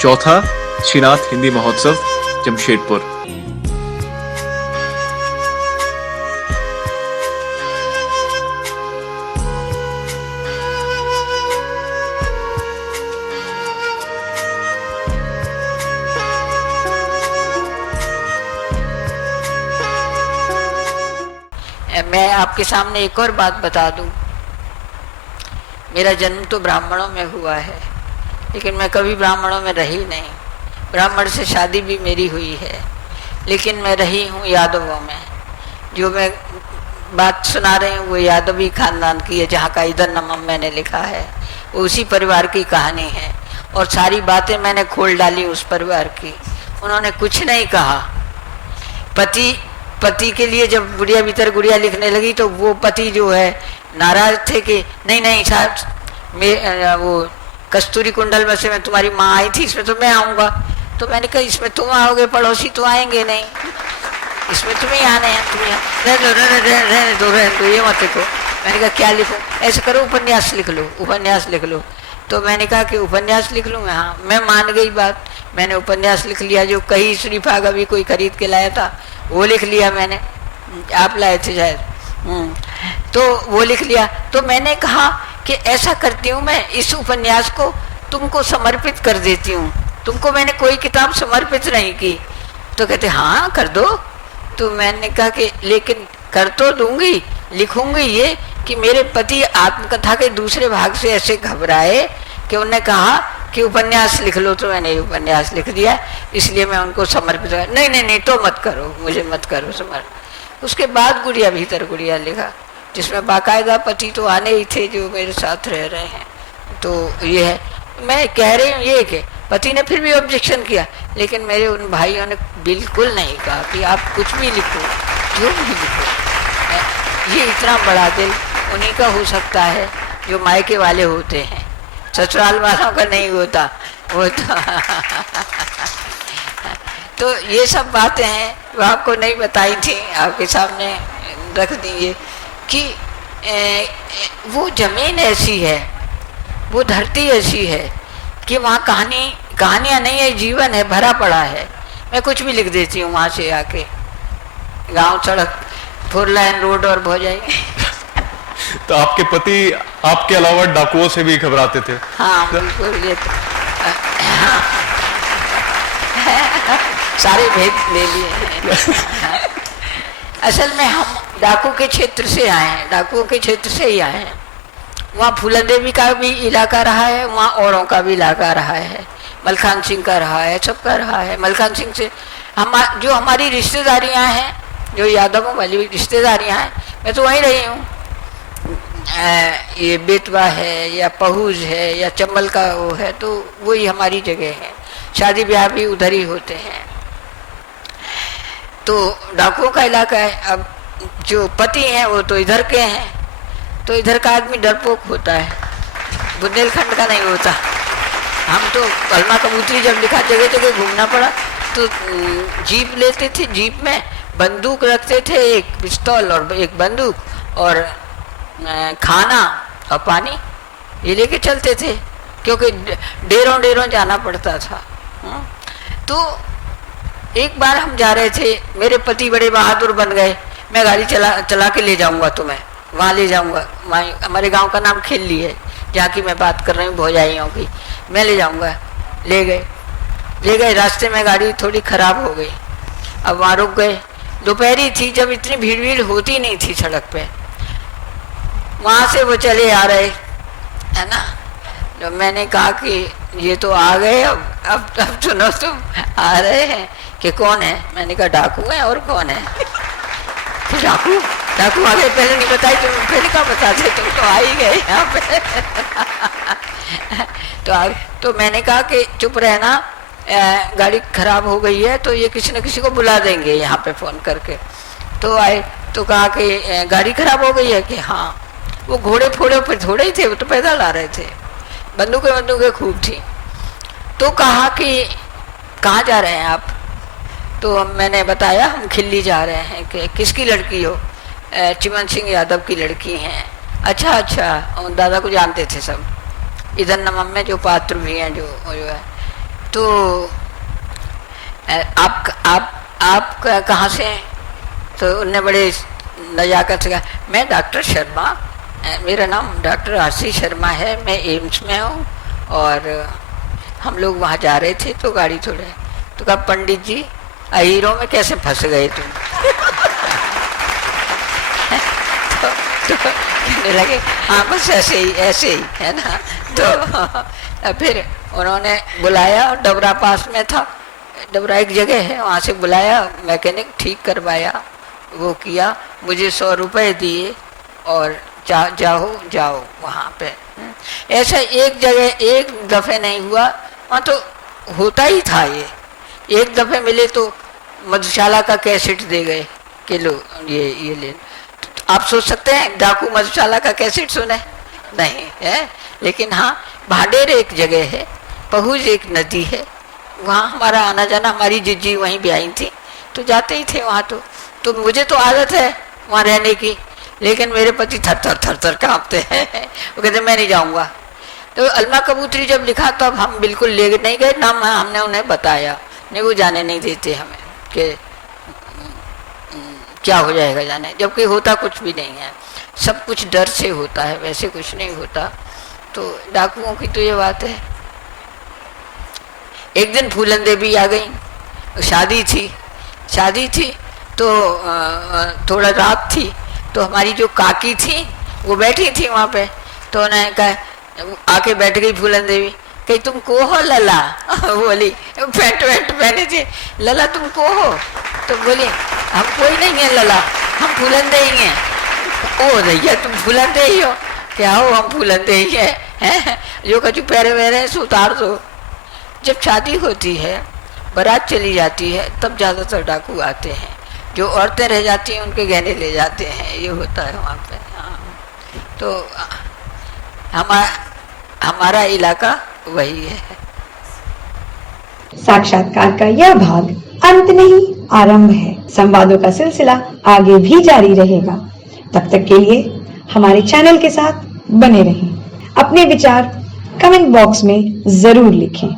चौथा श्रीनाथ हिंदी महोत्सव जमशेदपुर। मैं आपके सामने एक और बात बता दूं। मेरा जन्म तो ब्राह्मणों में हुआ है, लेकिन मैं कभी ब्राह्मणों में रही नहीं। ब्राह्मण से शादी भी मेरी हुई है, लेकिन मैं रही हूँ यादवों में। जो मैं बात सुना रही हूँ वो यादवी खानदान की है, जहाँ का इधर नमम मैंने लिखा है, वो उसी परिवार की कहानी है। और सारी बातें मैंने खोल डाली उस परिवार की। उन्होंने कुछ नहीं कहा। पति के लिए जब गुड़िया भीतर गुड़िया लिखने लगी तो वो पति जो है नाराज थे कि नहीं नहीं साहब, वो कस्तूरी कुंडल में से मैं तुम्हारी माँ आई थी, इसमें तो मैं आऊँगा। तो मैंने कहा इसमें तुम आओगे, पड़ोसी तो आएंगे नहीं, इसमें तुम्हें आने हैं, तुम्हें रहने दो, ये मत लिखो। मैंने कहा क्या लिखो? ऐसे करो उपन्यास लिख लो, उपन्यास लिख लो। तो मैंने कहा कि उपन्यास लिख लूँगा। हाँ, मैं मान गई बात। मैंने उपन्यास लिख लिया। जो कहीं श्रीफाग अभी कोई खरीद के लाया था वो लिख लिया मैंने, आप लाए थे शायद। तो वो लिख लिया। तो मैंने कहा कि ऐसा करती हूँ, मैं इस उपन्यास को तुमको समर्पित कर देती हूँ। तुमको मैंने कोई किताब समर्पित नहीं की। तो कहते हाँ कर दो। तो मैंने कहा कि लेकिन कर तो दूंगी, लिखूंगी ये कि मेरे पति आत्मकथा के दूसरे भाग से ऐसे घबराए कि उन्होंने कहा कि उपन्यास लिख लो। तो मैंने उपन्यास लिख दिया, इसलिए मैं उनको समर्पित। नहीं नहीं नहीं, तो मत करो, मुझे मत करो समर्पित। उसके बाद गुड़िया भीतर गुड़िया लिखा, जिसमें बाकायदा पति तो आने ही थे जो मेरे साथ रह रहे हैं। तो ये है, मैं कह रही हूँ ये कि पति ने फिर भी ऑब्जेक्शन किया, लेकिन मेरे उन भाइयों ने बिल्कुल नहीं कहा कि आप कुछ भी लिखो, जो भी लिखो। ये इतना बड़ा दिल उन्हीं का हो सकता है जो मायके वाले होते हैं, ससुराल वालों का नहीं होता वो तो ये सब बातें हैं जो आपको नहीं बताई थी, आपके सामने रख दी कि वो जमीन ऐसी है, वो धरती ऐसी है कि वहाँ कहानियाँ नहीं है, जीवन है, भरा पड़ा है। मैं कुछ भी लिख देती हूँ वहाँ से आके। गांव सड़क 4 लाइन रोड और हो जाएंगे। तो आपके पति आपके अलावा डाकुओं से भी घबराते थे? हाँ बिल्कुल, ये तो हाँ, सारे भेद ले लिए हैं। असल में हम डाकू के क्षेत्र से आए हैं, डाकुओं के क्षेत्र से ही आए हैं। वहाँ फूलन देवी का भी इलाका रहा है, वहाँ औरों का भी इलाका रहा है, मलखान सिंह का रहा है, सबका रहा है। मलखान सिंह से जो हमारी रिश्तेदारियाँ हैं, जो यादवों वाली रिश्तेदारियाँ हैं, मैं तो वहीं रही हूँ। ये बेतवा है या पहुज है या चंबल का वो है, तो वही हमारी जगह है। शादी ब्याह भी उधर ही होते हैं। तो डाकुओं का इलाका है। अब जो पति हैं वो तो इधर के हैं, तो इधर का आदमी डरपोक होता है, बुंदेलखंड का नहीं होता। हम तो कलमा कबूतरी जब लिखा, जगह जगह घूमना पड़ा, तो जीप लेते थे, जीप में बंदूक रखते थे, एक पिस्तौल और एक बंदूक और खाना और पानी, ये लेके चलते थे, क्योंकि डेरों जाना पड़ता था। तो एक बार हम जा रहे थे, मेरे पति बड़े बहादुर बन गए, मैं गाड़ी चला के ले जाऊंगा तुम्हें, वहाँ ले जाऊंगा। वहाँ हमारे गांव का नाम खेली है, जहाँ की मैं बात कर रही हूँ, भौजाइयों की। मैं ले जाऊंगा। ले गए। रास्ते में गाड़ी थोड़ी खराब हो गई, अब वहाँ रुक गए। दोपहरी थी, जब इतनी भीड़ होती नहीं थी सड़क पे। वहाँ से वो चले आ रहे, है ना। जब मैंने कहा कि ये तो आ गए, अब सुनो, तुम आ रहे हैं कि कौन है? मैंने कहा डाकू है, और कौन है? तो डाकू आ गए, पहले नहीं बताई, तुम पहले क्या बताते, तुम तो आ ही गए यहाँ पे। तो मैंने कहा कि चुप रहना, गाड़ी खराब हो गई है, तो ये किसी न किसी को बुला देंगे यहाँ पे फ़ोन करके। तो आए, तो कहा कि गाड़ी खराब हो गई है कि हाँ। वो घोड़े फोड़े पर थोड़े ही थे, वो तो पैदल आ रहे थे, बंदूकें खूब थी। तो कहा कि कहाँ जा रहे हैं आप? तो मैंने बताया हम खिल्ली जा रहे हैं। कि किसकी लड़की हो? चिमन सिंह यादव की लड़की हैं। अच्छा, दादा को जानते थे सब। इधर नमम में जो पात्र भी हैं जो है, तो आप कहाँ से हैं? तो उनने बड़े नजाकत से कहा, मैं डॉक्टर शर्मा, मेरा नाम डॉक्टर आशीष शर्मा है, मैं एम्स में हूँ और हम लोग वहाँ जा रहे थे तो गाड़ी थोड़े। तो कहा, पंडित जी अहीरों में कैसे फंस गए तुम? तो कहने लगे, हाँ बस ऐसे ही है ना। तो फिर उन्होंने बुलाया, डबरा पास में था, डबरा एक जगह है, वहाँ से बुलाया, मैकेनिक ठीक करवाया, वो किया, मुझे 100 रुपये दिए और जाओ वहाँ पे। ऐसा एक जगह एक दफ़े नहीं हुआ, वहाँ तो होता ही था। ये एक दफ़े मिले तो मधुशाला का कैसेट दे गए कि लो ये ले। तो आप सोच सकते हैं डाकू मधुशाला का कैसेट सुने? नहीं है। लेकिन हाँ, भाडेर एक जगह है, पहुज एक नदी है, वहाँ हमारा आना जाना, हमारी जिज्जी वहीं भी आई थी तो जाते ही थे वहाँ। तो मुझे तो आदत है वहाँ रहने की, लेकिन मेरे पति थर थर कांपते हैं। वो कहते मैं नहीं जाऊँगा। तो अलमा कबूतरी जब लिखा तो अब हम बिल्कुल ले नहीं गए ना, हमने उन्हें बताया नहीं, वो जाने नहीं देते हमें कि क्या हो जाएगा जाने, जबकि होता कुछ भी नहीं है, सब कुछ डर से होता है, वैसे कुछ नहीं होता। तो डाकुओं की तो ये बात है। एक दिन फूलन देवी आ गई, शादी थी तो थोड़ा रात थी, तो हमारी जो काकी थी वो बैठी थी वहाँ पे, तो उन्हें कहा, आके बैठ गई फूलन देवी, कही तुम को हो लला? बोली पैंट वैंट पहने थे, लला तुम को हो? तो बोली हम कोई नहीं है लला, हम फूलन दे ही हैं। ओ भैया तुम फूलन दे ही हो? क्या हो, हम फूलन दे ही हैं, जो कचू पैरे वैरे से उतार दो। जब शादी होती है, बारात चली जाती है, तब ज़्यादातर डाकू आते हैं, जो औरतें रह जाती हैं उनके गहने ले जाते हैं, ये होता है वहाँ पे। हाँ, तो हमारा इलाका वही है। साक्षात्कार का यह भाग अंत नहीं, आरंभ है। संवादों का सिलसिला आगे भी जारी रहेगा। तब तक के लिए हमारे चैनल के साथ बने रहें। अपने विचार कमेंट बॉक्स में जरूर लिखें।